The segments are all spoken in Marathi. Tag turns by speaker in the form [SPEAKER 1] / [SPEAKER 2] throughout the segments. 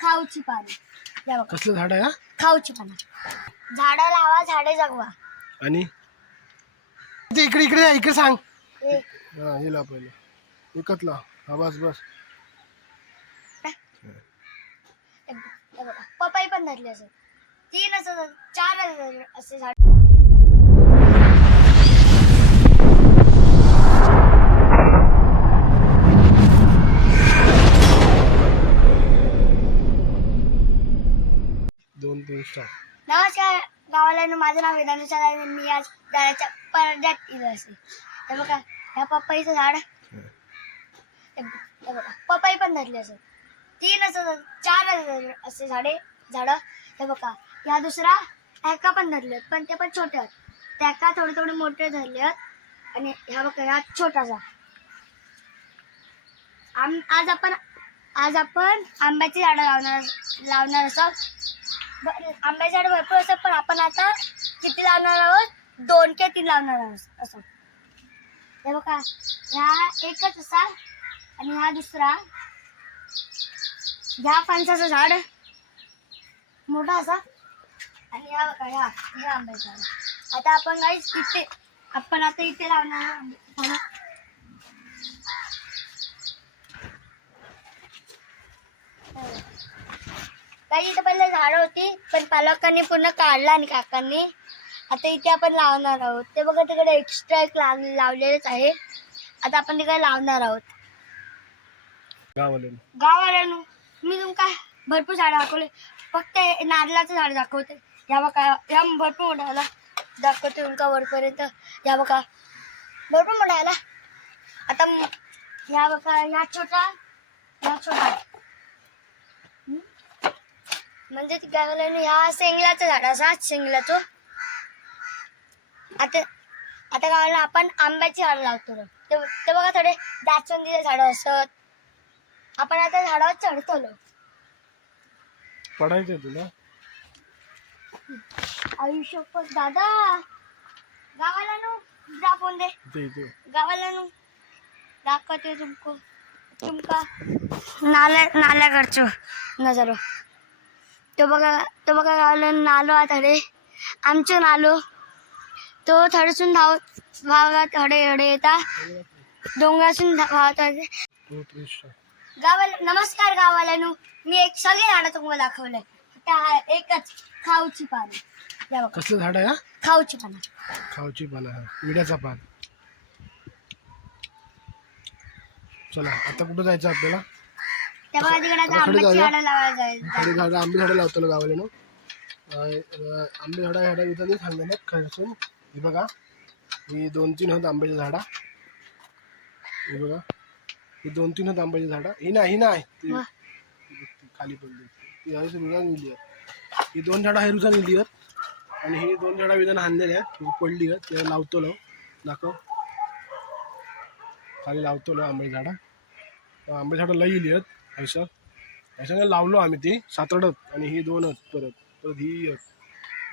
[SPEAKER 1] खाऊची पानं. या बघा.
[SPEAKER 2] कसलं झाड आहे हा?
[SPEAKER 1] खाऊची पानं. झाडं लावा झाडे जगवा.
[SPEAKER 2] आणि? ते इकडे इकडे या, इकडे सांग.
[SPEAKER 1] हे
[SPEAKER 2] हा हे लाव पहिले. एकच हा बस बस.
[SPEAKER 1] हे बघा. पपई पण धरली असेल. तीन असं चार असे झाड. नमस्कार गावाला माझं नाव वेदांत आहे मी आज झाडाच्या पडद्यात इलं असेल. तर बघा ह्या पपईचं झाड. हे बघा पपई पण धरली असेल. तीन असं चार असे झाडे झाडं. हे बघा ह्या दुसरा एका पण धरले आहेत पण ते पण छोटे आहेत. त्याका थोडे थोडे मोठे धरले आहेत. आणि ह्या बघा ह्या छोटासा. आम आज आपण आज आपण आंब्याची झाडं लावणार लावणार असं. आंब्याची झाडं भरपूर असतात पण आपण आता किती लावणार आहोत? दोन किंवा तीन लावणार आहोत असं. हे बघा ह्या एकच असा आणि हा दुसरा. ह्या फणसाचं झाड मोठा असा. आणि ह्या बघा ह्या हे आंब्याचं झाड. आता आपण गाईस इथे आपण आता इथे लावणार आहोत. काही इथे पहिले झाडं होती पण पालकांनी पूर्ण काढलं आणि काकांनी. आता इथे आपण लावणार आहोत. ते बघा तिकडे एक्स्ट्रा एक लाव लावलेलेच आहे. आता आपण तिकडे लावणार आहोत?
[SPEAKER 2] गावाले
[SPEAKER 1] गावाला मी तुमका भरपूर झाडं दाखवले. फक्त हे नारळाचं झाड दाखवते. या बघा या भरपूर मोठा आला दाखवते तुमका वरपर्यंत. या बघा भरपूर मोठा आला आता म- या बघा या छोटा या छोटा? म्हणजे ती गावाला ह्या शेंगलाचं झाड असा शेंगलाचं आता आता गावाला आपण आंब्याची झाडं लावतो. ते बघा थोडे जास्वंदीचे झाडं असत. आपण आता झाडावर चढतलो
[SPEAKER 2] पडायचंय तुला
[SPEAKER 1] आयुष्य पण दादा गावाला नू फोन दे. गावाला नू दाखवते तुमको तुमका. नाल्या नाल्याकडचं नजर. तो बघा तो बघा गावाला नालो आहे थोडे आमचं नालो. तो थोडसून धाव भागात हडे हडे येता. डोंगरासून धावत गावाला नमस्कार गावाला मी एक सगळे झाडं तुम्हाला दाखवलंय त्या हा एकच खाऊची पानं. या बघा.
[SPEAKER 2] कसलं झाड आहे हा?
[SPEAKER 1] खाऊची पानं.
[SPEAKER 2] खाऊची पानं हा. विड्याचा पान. चला आता कुठं जायचं आपल्याला?
[SPEAKER 1] तिकडे
[SPEAKER 2] जाऊया?
[SPEAKER 1] झाडं लावायला जायचं.
[SPEAKER 2] खाली झाडं आंबे झाडं लावतो गावाले ना आंबे झाडं ह्याडा इथं नाही खाल्ले खरसून हे बघा. ही दोन तीन होत आंब्याची झाडा. हे बघा. ही दोन तीन होत आंब्याची झाडा. ही नाही ही नाही. खाली पडली. ती हळूच रुजा नेली आहेत. ही दोन झाडं रुजा नेली आहेत. आणि ही दोन झाडं विधान हाणलेली आहेत. पडली आहेत. ते लावतो लो दाखव. खाली लावतो लो आंब्याची झाडं. आंबे झाडं लई इली आहेत. ऐसा? त्याच्याने लावलो आम्ही ती. सातडत आणि ही दोनच परत. परत ही एक.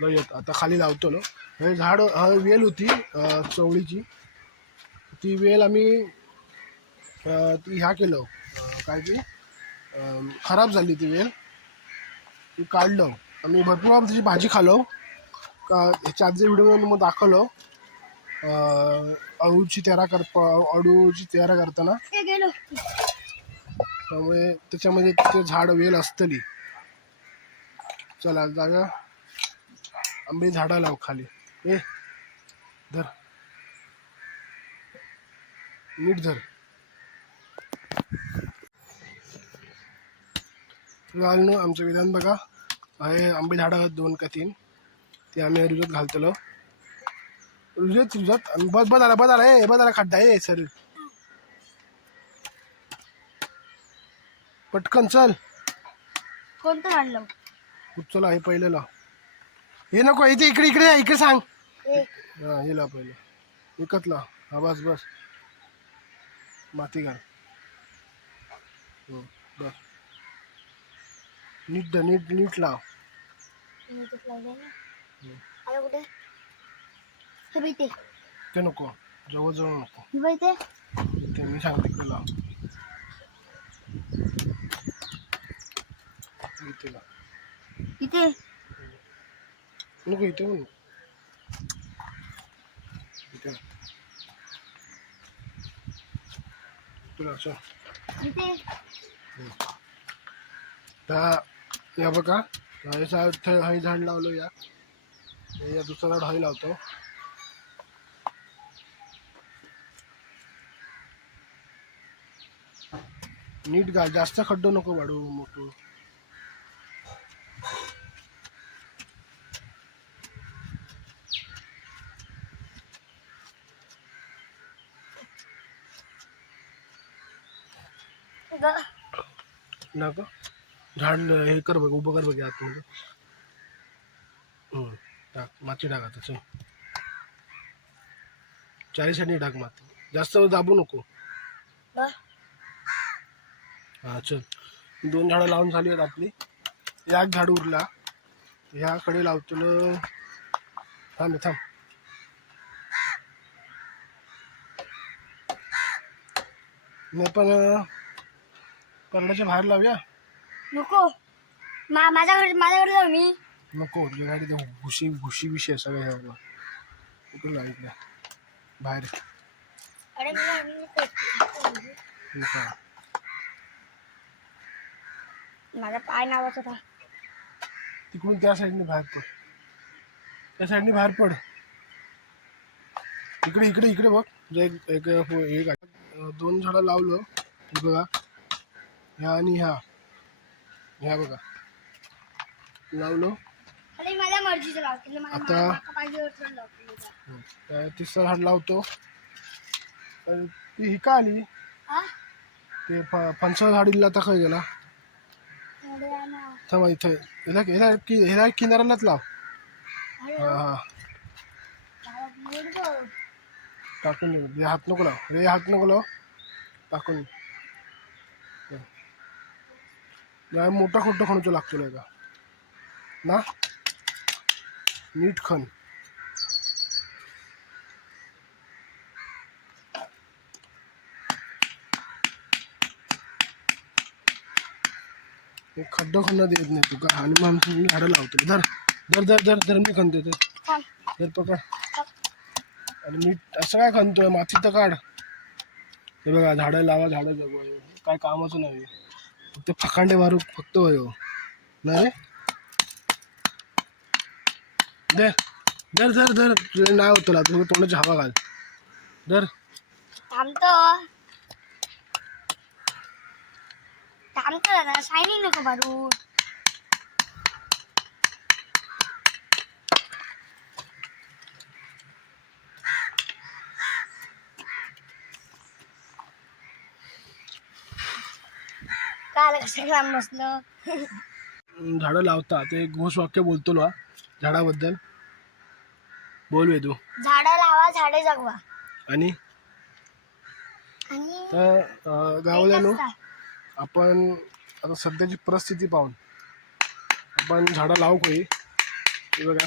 [SPEAKER 2] लई आता खाली लावतो ना. हे झाड वेल होती चवळीची. ती वेल आम्ही ती ह्या केलं. काय की खराब झाली ती वेल. ती काढलं. आम्ही भरपूर त्याची भाजी खालो. का ह्याच्या आजच्या व्हिडिओमध्ये मग दाखवलं. अळूची तयारा कर अळूची तयारा करताना. त्यामुळे त्याच्यामध्ये ते झाड वेल असतली. चला जागा. आंबे झाडा लाव खाली. ए धर. नीट धर. घालणं आमचं विधान बघा. आहे आंबे झाडं दोन का तीन. ते आम्ही रुजत घालतलो. रुजत रुजत. आणि बस बस आला बस आला. ए बस आला खड्डा. ए सर. पटकन चल.
[SPEAKER 1] कोणतं झाड लावू?
[SPEAKER 2] चला हे पहिलं लाव. हे नको इथे इकडे इकडे या, इकडे सांग.
[SPEAKER 1] हे
[SPEAKER 2] हा लाव पहिलं. एकच लाव. हा बस बस. माती घाल. हं, बस. नीट द- नीट नीट लाव.
[SPEAKER 1] मी इथेच लावलंय ना? आता कुठे? हे बाई ते
[SPEAKER 2] ते नको. जवळजवळ नको.
[SPEAKER 1] हे बाई ते
[SPEAKER 2] ते मी सांगते इकडे लाव. इथे? नको इथे पण इथे. तुला असं.
[SPEAKER 1] इथे?
[SPEAKER 2] त्या या बघा. झाड लावलं या. या दुसरा झाड लावतो. नीट गा जास्त खड्डो नको वाढू मोठं.
[SPEAKER 1] ग-
[SPEAKER 2] नको. झाड हे कर बघ उभं कर बघ आतमध्ये. टाक माती टाक आता चल. चारी साईडने टाक माती. जास्त दाबू नको. हा चल. दोन झाडं लावून झाली आहेत आपली. एक झाड उरला. ह्याकडे लावतो न थांब थांब. नाही पण करण्याच्या बाहेर लावूया.
[SPEAKER 1] नको. मा माझ्याकडे माझ्याकडे जाऊ मी.
[SPEAKER 2] नको तुझ्या गाडी ते घुशी घुशी विषय सगळं ह्या बाबा इकडे लाव इकडे? बाहेर.
[SPEAKER 1] अरे मला. माझा पाय नावाचा होता
[SPEAKER 2] तिकडून त्या साईडने बाहेर पड. त्या साईडने बाहेर पड. इकडे इकडे इकडे बघ. एक एक एक आहे. दोन झाडं लावलं. हे बघा. ह्या आणि ह्या. ह्या बघा. लावलो आता- तिसरा झाड लावतो. ती हिका आली?
[SPEAKER 1] हा?
[SPEAKER 2] ते फणसा झाड इल्ला आता काय गेला. थांबा इथं. ह्याला ह्याला कि ह्याला किनाऱ्यालाच लाव. हा हा. टाकून हात नको लाव. रे हात नको लाव. टाकून दे. नाही मोठा खोटं खणूचो लागतो नाही का? ना? नीट खण. हे खड्डं खणणं देत नाही तुका आणि मग मी झाडं लावतो धर धर धर धर धर मी खणते तर. धर पकड. आणि मीठ असं काय खणतोय? माती तर काढ. हे बघा झाडं लावा झाडं जगवा. काय कामाचं नाही फक्त फकांडे मारू फक्त होय हो. नाही रे? धर धर धर धर तुझं नाव होतं तुला तुझं तोंडाची हवा घाल. धर
[SPEAKER 1] थांबतो. थांबतो दादा शायनिंग नको मारू. काल कसं लांब बसलं
[SPEAKER 2] झाडं लावता ते घोष वाक्य बोलतो ना झाडाबद्दल. बोल वे तू
[SPEAKER 1] झाडं लावा झाडे जगवा.
[SPEAKER 2] आणि?
[SPEAKER 1] आणि
[SPEAKER 2] तर अं, गावल्यानो. आपण आता सध्याची परिस्थिती पाहून. आपण झाडं लावू कोई. हे बघा.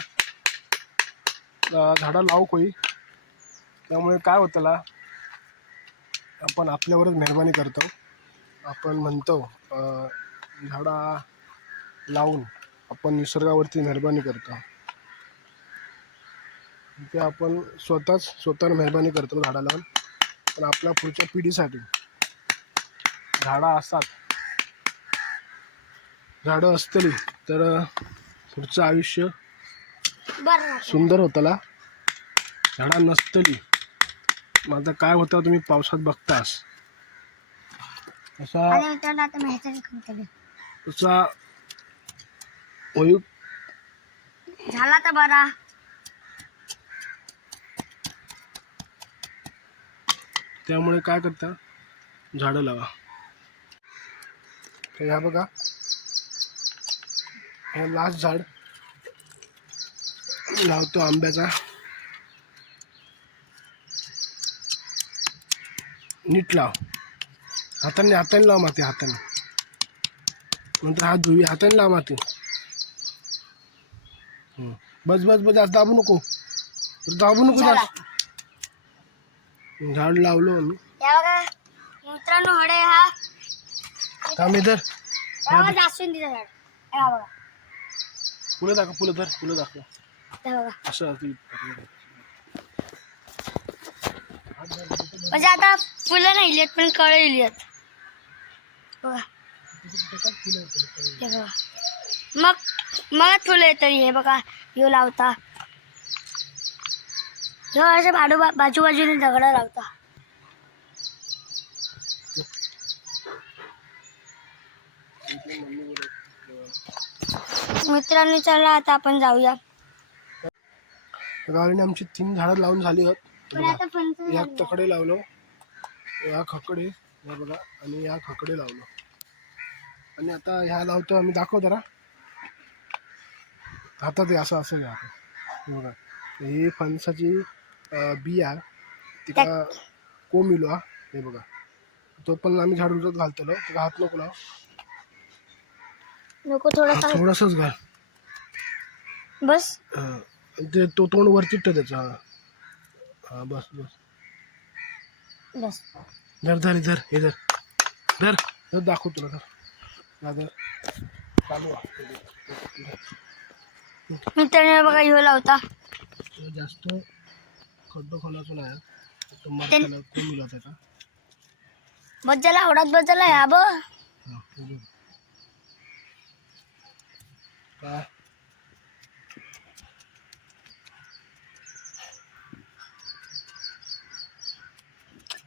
[SPEAKER 2] अं, झाडं लावू कोई. त्यामुळे काय होतं ला आपण आपल्यावरच मेहरबानी करतो. आपण म्हणतो झाडा लावून आपण निसर्गावरती मेहरबानी करतो. ते आपण स्वतःच स्वतःला मेहरबानी करतो झाडा लावून. पण आपल्या पुढच्या पिढीसाठी झाडं असतात. झाडं असतली तर पुढचं आयुष्य. सुंदर होतला झाडं नसतली. मग आता काय होतं तुम्ही पावसात बघतास?
[SPEAKER 1] आता केलं. झाला तर बरा.
[SPEAKER 2] त्यामुळे काय करता? झाडं लावा. तर ह्या बघा. हे लास्ट झाड. लावतो आंब्याचा. नीट लाव. हाताने हाताने लाव माती हाताने. नंतर हात धुवी हाताने लाव माती. बस बस बस जास्त दाबू नको. दाबू नको. जास्त. झाड लावलो आम्ही
[SPEAKER 1] मित्रांनो हडे हा.
[SPEAKER 2] थांब इधर.
[SPEAKER 1] झाड.
[SPEAKER 2] फुलं दाखव फुलं धर फुलं दाखव. असं
[SPEAKER 1] म्हणजे आता फुलं नाही पण कळे लिहित बघा. मग मग फुलं येतं हे बघा ह्यो लावता. ह्यो असे बाजू बाजूबाजूने दगड लावता. मित्रांनी चला आता आपण जाऊया.
[SPEAKER 2] गावाने आमची तीन झाडं लावून झाली आहेत. या. तकडे लावलो या खकडे या बघा आणि या खकडे लावलो. आणि आता ह्या लावतो आम्ही दाखव जरा. हातात आहे असं असं घ्या हे बघा ही फणसाची बी आहे. तिका कोंब इलो हा. हे बघा. तो पण आम्ही झाड उजत घालतलो. तिका हात नको लाव.
[SPEAKER 1] नको थोडासा
[SPEAKER 2] थोडंसंच घाल.
[SPEAKER 1] बस.
[SPEAKER 2] ते तो तोंड वरती त्याचा हा. हा बस बस.
[SPEAKER 1] बस.
[SPEAKER 2] धर धर धर. हे धर. दाखव तुला धर. आहे.
[SPEAKER 1] मित्रांनी बघा ह्यो लावता.
[SPEAKER 2] तो जास्त खड्डो खोलायचो नाही. फक्त मरताना कोण मिळत त्याचा
[SPEAKER 1] बज्जाला आवडत बज्जाला या ब
[SPEAKER 2] हा, हे बघ.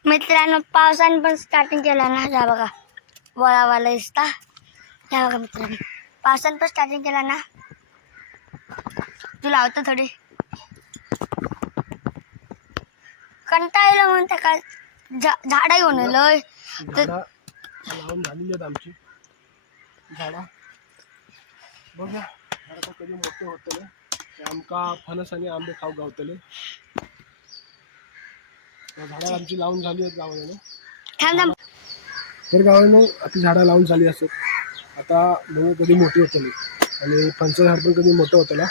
[SPEAKER 1] मित्रांनो पावसाने पण स्टार्टिंग केलं ना जा बघा. वळावाला दिसता. या बघा मित्रांनो. पावसाने पण स्टार्टिंग केलं ना? तू लावतो थोडी. कंटाळलं म्हणते काय झाडं घेऊन लय
[SPEAKER 2] झाडा लावून झालेली आहेत आमची. झाडा. बघा झाडा कधी मोठे होतले. ते आमका फणस आणि आंबे खाऊ गावतले. झाडा आमची लावून झाली आहेत गावाने
[SPEAKER 1] थांब थांब.
[SPEAKER 2] तर गावानं आता झाडं लावून झाली असत. आता मुलं कधी मोठी होतली आणि फणस झाड पण कधी मोठं होतं ना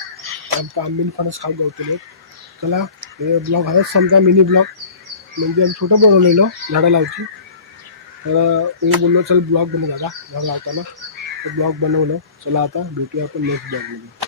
[SPEAKER 2] आमचं आंबीन फणस खाऊ गावतले चला हे ब्लॉग हवंच समजा मिनी ब्लॉग. म्हणजे आम्ही छोटं बनवलेलं झाडं लावची. तर मी बोललो चल ब्लॉग बनव दादा झाडं लावताना. ब्लॉग बनवलं. चला आता भेटूया आपण नेक्स्ट ब्लॉगमध्ये